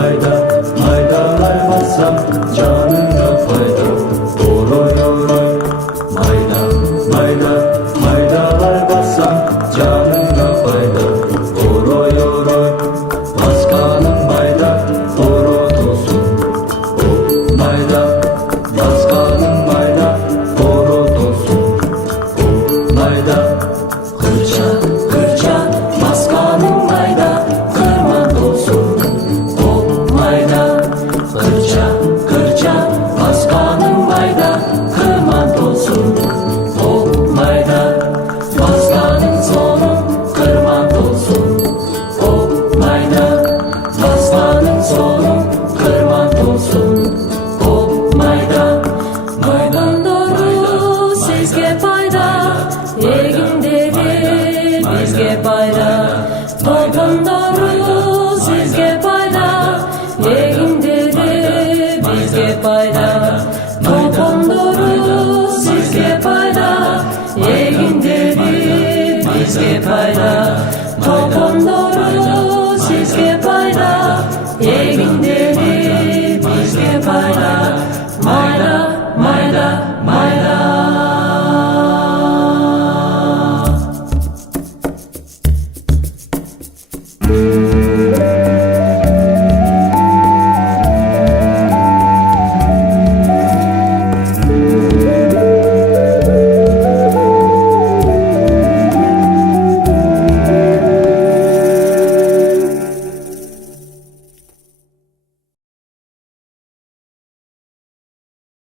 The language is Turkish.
mayda, maydalar bassam canına fayda. Oroy oroy, mayda, mayda, maydalar bassam canına fayda. Oroy oroy, Paskal'ın mayda, orot olsun. O mayda, Paskal'ın mayda, orot olsun. O mayda, kırça, kırça, Paskal'ın mayda, kırman olsun. O mayda, kırça, kırça, Paskal'ın mayda, kırman olsun. O mayda, Paskal'ın sonu, kırman olsun. O mayda, Paskal'ın sonu, kırman olsun. O mayda, mayda, doğru sizge payda, yegindedir bizge payda. Topun doğru sizge payda, yegindedir bizge payda. Topun doğru sizge payda, yegindedir bizge payda.